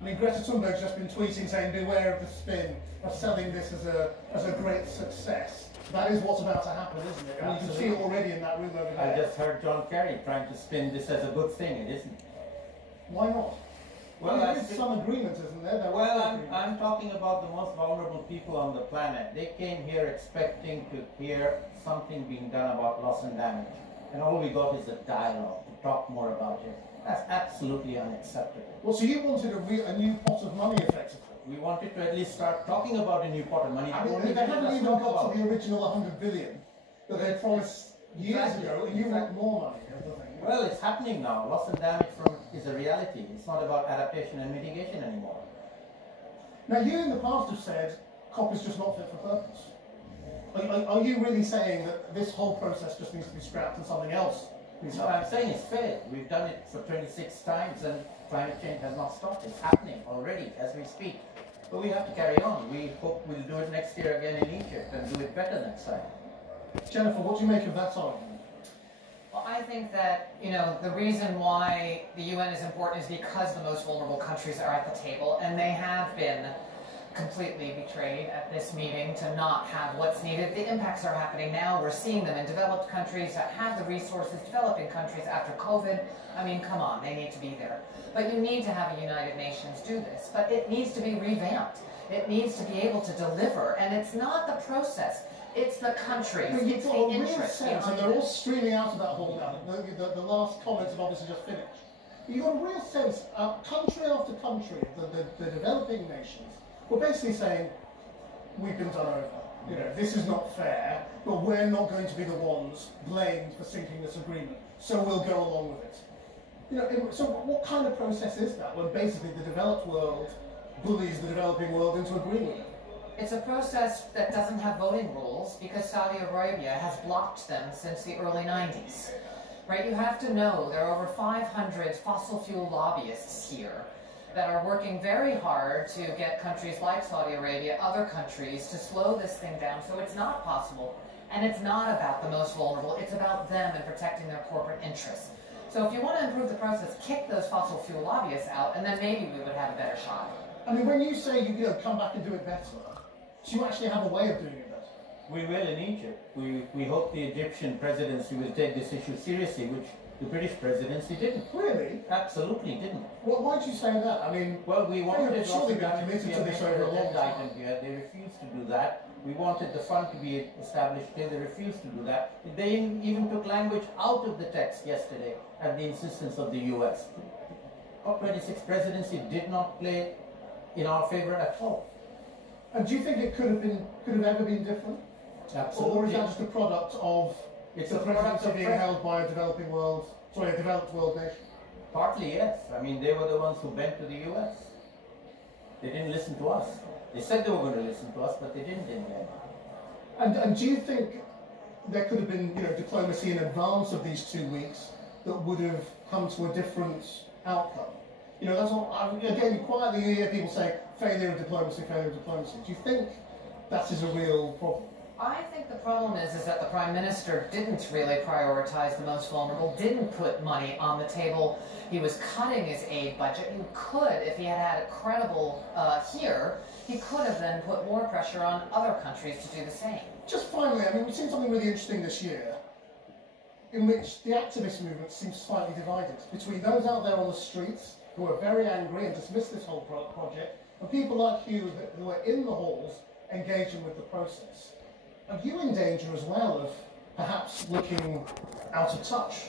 I mean, Greta Thunberg's just been tweeting saying, beware of the spin of selling this as a great success. That is what's about to happen, isn't it? And you can see it already in that room over there. I just heard John Kerry trying to spin this as a good thing. It isn't. Why not? Well, there is some agreement, isn't there? I'm talking about the most vulnerable people on the planet. They came here expecting to hear something being done about loss and damage. And all we got is a dialogue to talk more about it. That's absolutely unacceptable. Well, so you wanted a new pot of money, effectively. We wanted to at least start talking about a new pot of money. I mean, they haven't even got to the original 100 billion that they promised years ago, and you want more money. Well, it's happening now. Loss and damage is a reality. It's not about adaptation and mitigation anymore. Now, you in the past have said COP is just not fit for purpose. Are you really saying that this whole process just needs to be scrapped and something else? No, I'm saying it's failed. We've done it for 26 times and climate change has not stopped. It's happening already as we speak. But we have to carry on. We hope we'll do it next year again in Egypt and do it better next time. Jennifer, what do you make of that argument? Well, I think that, the reason why the UN is important is because the most vulnerable countries are at the table, and they have been completely betrayed at this meeting to not have what's needed. The impacts are happening now. We're seeing them in developed countries that have the resources, developing countries after COVID. I mean, come on, they need to be there. But you need to have a United Nations do this. But it needs to be revamped. It needs to be able to deliver. And it's not the process. It's the countries. It's the interest. And they're all streaming out of that hall now. The last comments have obviously just finished. You've got a real sense, country after country, the developing nations, we're basically saying, we've been done over. This is not fair, but we're not going to be the ones blamed for sinking this agreement, so we'll go along with it. So what kind of process is that, when basically the developed world bullies the developing world into agreeing with it? It's a process that doesn't have voting rules because Saudi Arabia has blocked them since the early 90s. Right? You have to know there are over 500 fossil fuel lobbyists here that are working very hard to get countries like Saudi Arabia, other countries, to slow this thing down so it's not possible. And it's not about the most vulnerable, it's about them and protecting their corporate interests. So if you want to improve the process, kick those fossil fuel lobbyists out, and then maybe we would have a better shot. I mean, when you say come back and do it better, do you actually have a way of doing it better? We will in Egypt. We hope the Egyptian presidency will take this issue seriously, which the British presidency didn't. Really? Absolutely didn't. Well, why do you say that? I mean, well, we wanted to surely be committed to this over a long time. They refused to do that. We wanted the fund to be established here. They refused to do that. They even took language out of the text yesterday at the insistence of the US. COP26 presidency did not play in our favor at all. And do you think it could have ever been different? Absolutely. Or is that just a product of the presidency being held by a developed world nation? Partly, yes. I mean, they were the ones who bent to the US. They didn't listen to us. They said they were going to listen to us, but they didn't in the end. And do you think there could have been, diplomacy in advance of these 2 weeks that would have come to a different outcome? That's all. Again, quietly you hear people say failure of diplomacy, failure of diplomacy. Do you think that is a real problem? I think the problem is that the Prime Minister didn't really prioritize the most vulnerable, didn't put money on the table. He was cutting his aid budget. He could, if he had had a credible here, he could have then put more pressure on other countries to do the same. Just finally, I mean, we've seen something really interesting this year, in which the activist movement seems slightly divided between those out there on the streets who are very angry and dismiss this whole project, and people like you who are in the halls engaging with the process. Are you in danger as well of perhaps looking out of touch